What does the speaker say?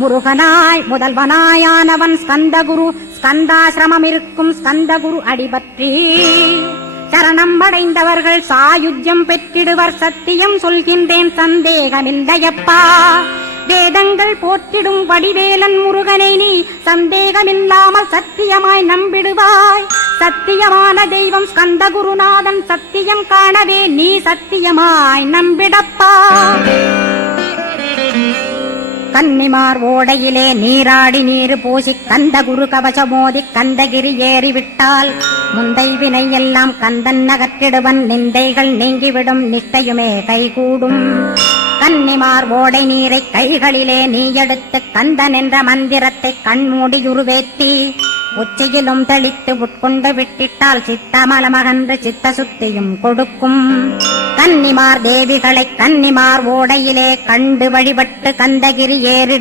முருகனாய் முதல்வனாயானவன் ஸ்கந்தகுரு. ஸ்கந்தாசிரமம் இருக்கும் ஸ்கந்தகுரு அடிபற்றி சரணம் அடைந்தவர்கள் சாயுஜ்யம் பெற்றிடுவர். சத்தியம் சொல்கின்றேன் சந்தேகமில்லையப்பா. வேதங்கள் போற்றிடும் வடிவேலன் முருகனை நீ சந்தேகமில்லாமல் சத்தியமாய் நம்பிடுவாய். சத்தியமான தெய்வம் ஸ்கந்தகுருநாதன். சத்தியம் காணவே நீ சத்தியமாய் நம்பிடப்பா. கன்னிமார் ஓடையிலே நீராடி நீரு பூசி கந்தகுரு கவசமோதி கந்தகிரி ஏறிவிட்டால் முந்தை வினை எல்லாம் கந்தன் நகற்றிடுவன். நிந்தைகள் நீங்கிவிடும் நிஷ்டையுமே கைகூடும். கன்னிமார் ஓடை நீரை கைகளிலே நீ எடுத்து கந்தன் என்ற மந்திரத்தை கண்மூடியுருவேற்றி உச்சியிலும் தெளித்து உட்கொண்டு விட்டிட்டால் சித்தமலமகன்று சித்த சுத்தியும் கொடுக்கும். கன்னிமார் தேவிகளை கன்னிமார் ஓடையிலே கண்டு வழிபட்டு கந்தகிரி ஏறி